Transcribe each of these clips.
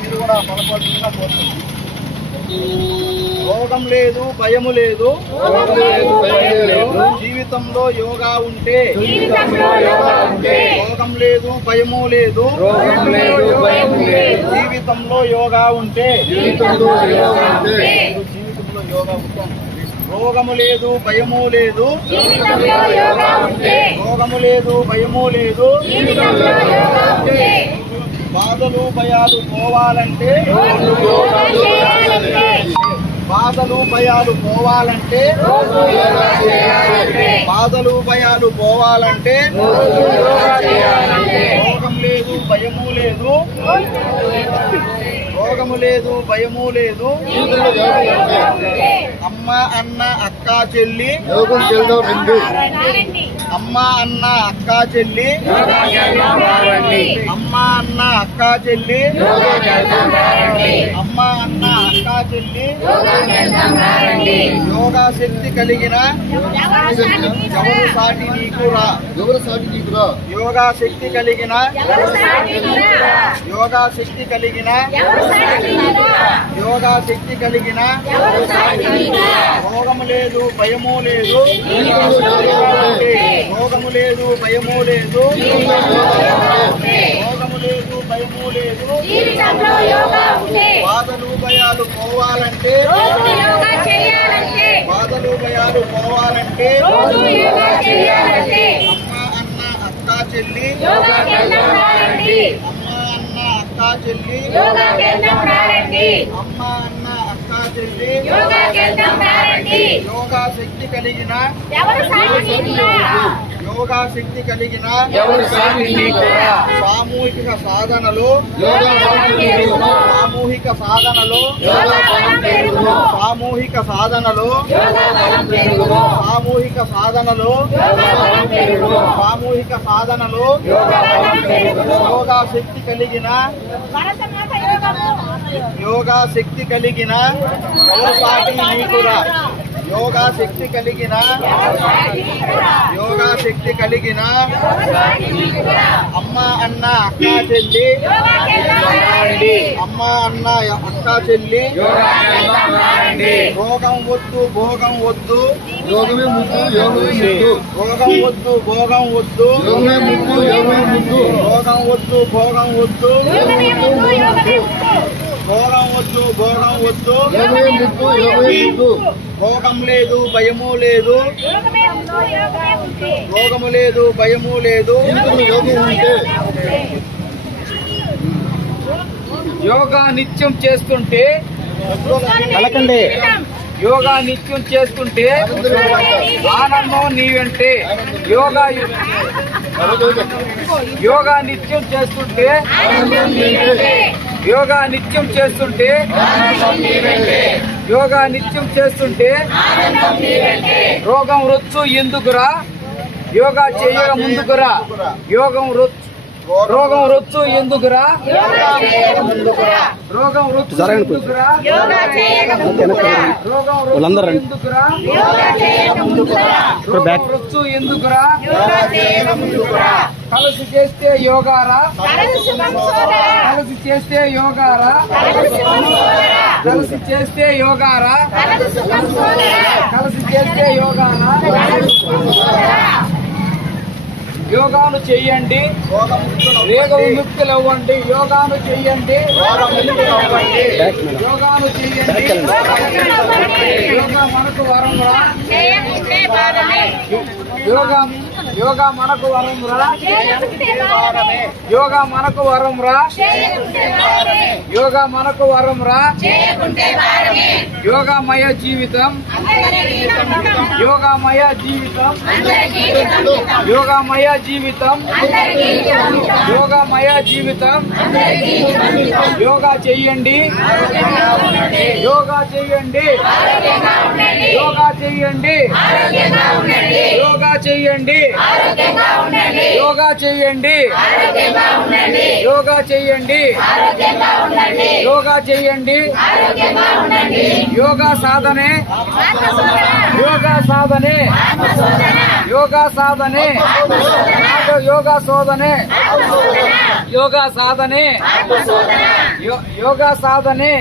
మీరు కూడా కోరుతుంది రోగం లేదు భయము లేదు. జీవితంలో యోగా ఉంటే. రోగం లేదు భయము లేదు. జీవితంలో యోగా ఉంటే. జీవితంలో యోగా ఉంటాం. రోగము లేదు భయము లేదు. రోగము లేదు భయము లేదు. బాధలు భయాలు పోవాలంటే. బాధలు భయాలు పోవాలంటే. బాధలు భయాలు పోవాలంటే. రోగం లేదు భయము లేదు. రోగము లేదు భయము లేదు. అమ్మ అన్న అక్క చెల్లి. యోగం చేద్దాం రండి. అమ్మ అన్న అక్క చెల్లి. అమ్మ అన్న అక్క చెల్లి. అమ్మ అన్న అక్క చెల్లి. యోగా శక్తి కలిగిన ఎవరు సాటి ఎవరు సాటి నీకురా యోగా శక్తి కలిగిన యోగా శక్తి కలిగిన యోగా శక్తి కలిగిన రోగము లేదు భయము లేదు. రోగము లేదు భయము లేదు. రోగము లేదు భయము లేదు. బాధలు భయాలు పోవాలంటే బాధలు భయాలు పోవాలంటే అమ్మ అన్న అక్క చెల్లి అమ్మ అక్క చెల్లి అమ్మ అన్న అక్క చెల్లి యోగా శక్తి కలిగిన యోగా శక్తి కలిగిన ఎవరు సాటి నీకురా సామూహిక సాధనలు యోగా బలం పెరుగును. సామూహిక సాధనలు యోగా బలం పెరుగును. సామూహిక సాధనలు సామూహిక సాధనలు సామూహిక సాధనలు యోగా శక్తి కలిగిన యోగా శక్తి కలిగిన నీకురా. యోగా శక్తి కలిగిన యోగా శక్తి కలిగిన అమ్మ అన్న అక్క చెల్లి. అమ్మ అన్న అక్క చెల్లి. రోగం వద్దు భోగం వద్దు. యోగమే ముద్దు యోగమే ముద్దు. భోగం వద్దు భోగం వద్దు. యోగమే ముద్దు యోగమే ముద్దు. భోగం వద్దు భోగం వద్దు. భోగం వద్దు భోగం వద్దు. భోగం లేదు భయము లేదు. రోగము లేదు భయము లేదు. జీవితంలో యోగం ఉంటే? యోగా నిత్యం చేస్తుంటే కలకండి. యోగా నిత్యం చేస్తుంటే ఆనందం నీ వెంటే యోగా యోగా నిత్యం చేస్తుంటే యోగా నిత్యం చేస్తుంటే యోగా నిత్యం చేస్తుంటే రోగం రొచ్చు ఎందుకురా? యోగా చేయక ముందుకురా? యోగం రొచ్చు రోగం రొచ్చు ఎందుకురా? రోగం రొచ్చు ఎందుకురా? రోగం రొచ్చు ఎందుకురా? రోగం రొచ్చు ఎందుకురా? కలిసి చేస్తే యోగారా? కలిసి చేస్తే యోగారా? కలిసి చేస్తే యోగారా? కలిసి చేస్తే యోగాను చెయ్యండి రేగ విముక్తులు అవ్వండి యోగాను చెయ్యండి యోగాను చెయ్యండి యోగా మనకు వరం యోగా యోగా మనకు వరం రా. యోగా మనకు వరం రా. యోగా మనకు వరం రా. యోగామయ జీవితం. యోగామయ జీవితం. యోగామయ జీవితం. యోగామయ జీవితం. యోగా చెయ్యండి యోగా చెయ్యండి యోగా చెయ్యండి యోగా చెయ్యండి యోగా చేయండి. యోగా చేయండి. యోగా చేయండి. యోగా సాధనే. యోగా సాధనే. యోగా సాధనే. యోగా శోధనే. యోగా సాధనే. యోగా సాధనే.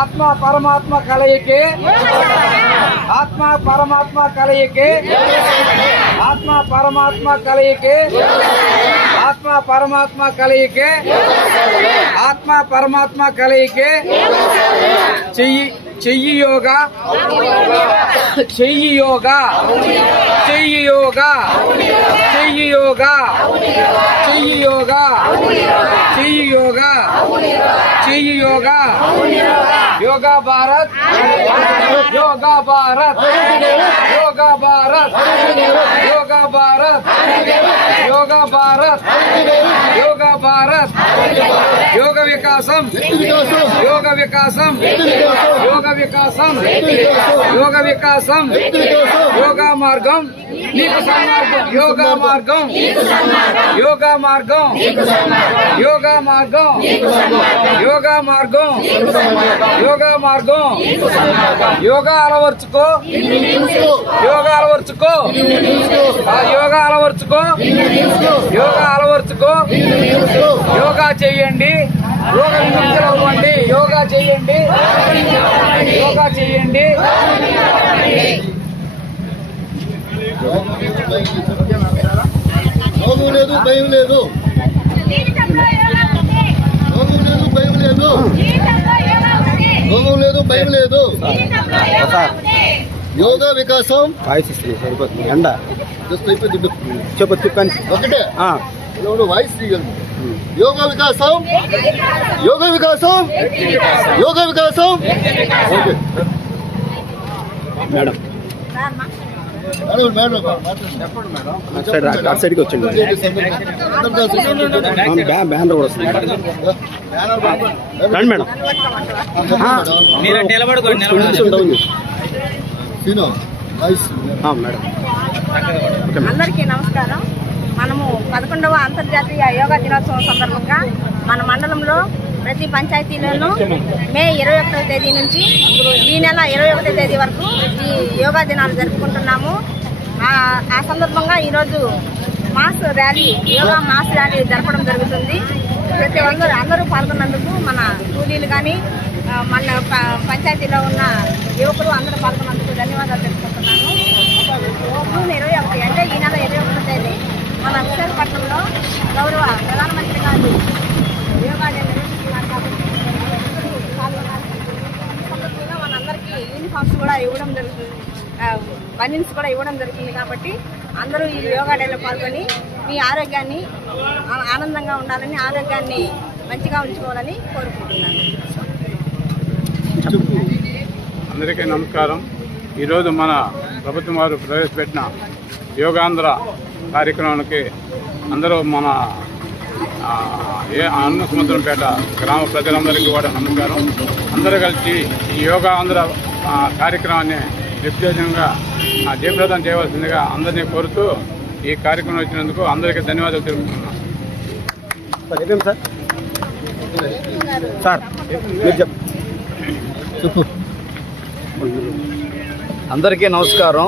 ఆత్మ పరమాత్మ కలయికే. ఆత్మ పరమాత్మ కలయికే ఆత్మ పరమాత్మ కలయికే ఆత్మ పరమాత్మ కలయికే ఆత్మ పరమాత్మ కలయికే చెయ్యి చెయ్యి యోగా చెయ్యి యోగా చెయ్యి యోగా చెయ్యి యోగా చెయ్యి యోగా చెయ్యి యోగా చెయ్యి యోగా యోగా భారత్. యోగా భారత్. యోగా భారత్. యోగా భారత్. యోగా భారత్. యోగా భారత్. యోగ వికాసం. యోగ వికాసం. యోగ వికాసం. యోగ వికాసం. యోగా మార్గం. యోగా మార్గం. యోగా మార్గం. యోగా మార్గం. యోగా మార్గం. యోగా మార్గం యోగా అలవర్చుకో. యోగా అలవర్చుకో. యోగా అలవర్చుకో. యోగా అలవర్చుకో. యోగా చేయండి. యోగ విముక్తులు అవ్వండి. యోగా చేయండి. యోగా చేయండి రోగం లేదు భయం లేదు. రోగం లేదు భయం లేదు. రోగం లేదు భయం లేదు. యోగా వికాసం. వాయిస్ ఇస్తుంది సరిపోతుంది. ఎండ. జస్ట్ అయిపోయింది చెప్పు తిప్పండి ఒకటే. వాయిస్ తీయగలరు యోగా వికాసం. యోగా వికాసం. యోగా వికాసం. ఓకే మేడం అటు సైడ్ అటు సైడ్కి వచ్చింది బ్యానర్ కూడా వస్తుంది రండి మేడం కొంచెం మేడం అందరికీ నమస్కారం. మనము పదకొండవ అంతర్జాతీయ యోగా దినోత్సవం సందర్భంగా మన మండలంలో ప్రతి పంచాయతీలోనూ మే ఇరవై ఒకటవ తేదీ నుంచి ఈ నెల ఇరవై ఒకటో తేదీ వరకు ఈ యోగా దినాలు జరుపుకుంటున్నాము. ఆ- సందర్భంగా ఈరోజు mass rally yoga mass rally జరపడం జరుగుతుంది. ప్రతి ఒక్కరు అందరూ పాల్గొన్నందుకు మన కూలీలు కానీ మన ప- పంచాయతీలో ఉన్న యువకులు అందరూ పాల్గొన్నందుకు ధన్యవాదాలు తెలుసుకుంటున్నాను జూన్ ఇరవై ఒకటి అంటే ఈ నెల ఇరవై ఒకటో తేదీ మన విశాఖపట్నంలో గౌరవ ప్రధానమంత్రి గారు యోగా డే కాబట్టి మనందరికీ యూనిఫామ్స్ కూడా ఇవ్వడం జరుగుతుంది బనిన్స్ కూడా ఇవ్వడం జరుగుతుంది కాబట్టి అందరూ ఈ యోగా డేలో పాల్గొని మీ ఆరోగ్యాన్ని ఆ- ఆనందంగా ఉండాలని ఆరోగ్యాన్ని మంచిగా ఉంచుకోవాలని కోరుకుంటున్నాను అందరికీ నమస్కారం. ఈరోజు మన ప్రభుత్వం వారు ప్రవేశపెట్టిన యోగాంధ్ర కార్యక్రమానికి అందరూ మన ఏ అన్న సముద్రంపేట గ్రామ ప్రజలందరికీ కూడా నమస్కారం. అందరూ కలిసి ఈ యోగా ఆంధ్ర ఆ, కార్యక్రమాన్ని ఆ, జయప్రదం చేయవలసిందిగా అందరినీ కోరుతూ ఈ కార్యక్రమం వచ్చినందుకు అందరికీ ధన్యవాదాలు తెలుపుతున్నాను సార్ అయిపోయింది సార్? సార్ మీరు చెప్పు చెప్పు. అందరికీ నమస్కారం.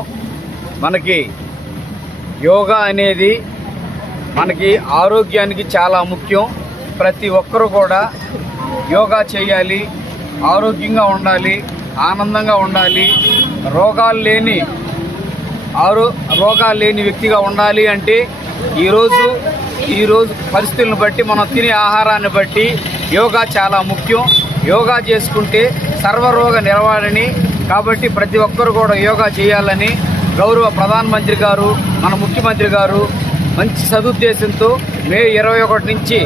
మనకి యోగా అనేది మనకి ఆరోగ్యానికి చాలా ముఖ్యం. ప్రతి ఒక్కరూ కూడా యోగా చేయాలి ఆరోగ్యంగా ఉండాలి ఆనందంగా ఉండాలి. రోగాలు లేని ఆరో రోగాలు లేని వ్యక్తిగా ఉండాలి అంటే ఈరోజు ఈరోజు పరిస్థితులను బట్టి మనం తినే ఆహారాన్ని బట్టి యోగా చాలా ముఖ్యం. యోగా చేసుకుంటే సర్వరోగ నివారణని కాబట్టి ప్రతి ఒక్కరు కూడా యోగా చేయాలని గౌరవ ప్రధానమంత్రి గారు మన ముఖ్యమంత్రి గారు మంచి సదుద్దేశంతో మే ఇరవై ఒకటి నుంచి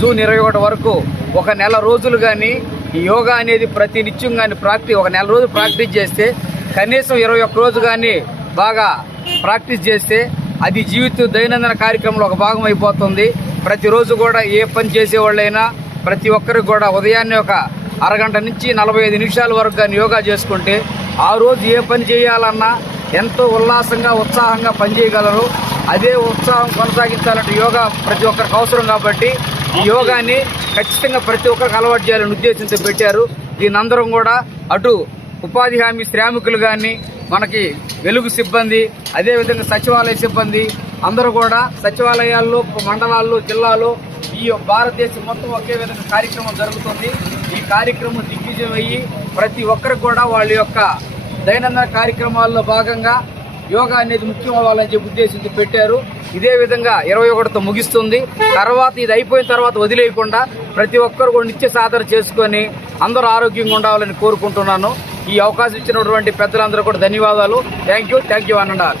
జూన్ ఇరవై ఒకటి వరకు ఒక నెల రోజులు కానీ ఈ యోగా అనేది ప్రతి నిత్యం కానీ ప్రాక్టీస్ ఒక నెల రోజులు ప్రాక్టీస్ చేస్తే కనీసం ఇరవై ఒక్క రోజు కానీ బాగా ప్రాక్టీస్ చేస్తే అది జీవిత దైనందిన కార్యక్రమంలో ఒక భాగం అయిపోతుంది. ప్రతిరోజు కూడా ఏ పని చేసేవాళ్ళైనా ప్రతి ఒక్కరికి కూడా ఉదయాన్నే ఒక అరగంట నుంచి నలభై ఐదు నిమిషాల వరకు కానీ యోగా చేసుకుంటే ఆ రోజు ఏ పని చేయాలన్నా ఎంతో ఉల్లాసంగా ఉత్సాహంగా పనిచేయగలరు అదే ఉత్సాహం కొనసాగించాలంటే యోగా ప్రతి ఒక్కరికి అవసరం కాబట్టి ఈ యోగాని ఖచ్చితంగా ప్రతి ఒక్కరికి అలవాటు చేయాలని ఉద్దేశంతో పెట్టారు. దీని అందరం కూడా అటు ఉపాధి హామీ శ్రామికులు కానీ మనకి వెలుగు సిబ్బంది అదేవిధంగా సచివాలయ సిబ్బంది అందరూ కూడా సచివాలయాల్లో మండలాల్లో జిల్లాలో ఈ భారతదేశం మొత్తం ఒకే విధంగా కార్యక్రమం జరుగుతుంది. ఈ కార్యక్రమం దిగ్విజయం అయ్యి ప్రతి ఒక్కరికి కూడా వాళ్ళ యొక్క దైనందిన కార్యక్రమాల్లో భాగంగా యోగా అనేది ముఖ్యం అవ్వాలని చెప్పి ఉద్దేశించి పెట్టారు. ఇదే విధంగా ఇరవై ఒకటితో ముగిస్తుంది. తర్వాత ఇది అయిపోయిన తర్వాత వదిలేయకుండా ప్రతి ఒక్కరు కూడా నిత్య సాధన చేసుకొని అందరూ ఆరోగ్యంగా ఉండాలని కోరుకుంటున్నాను. ఈ అవకాశం ఇచ్చినటువంటి పెద్దలందరూ కూడా ధన్యవాదాలు. థ్యాంక్ యూ థ్యాంక్ యూ అన్నారు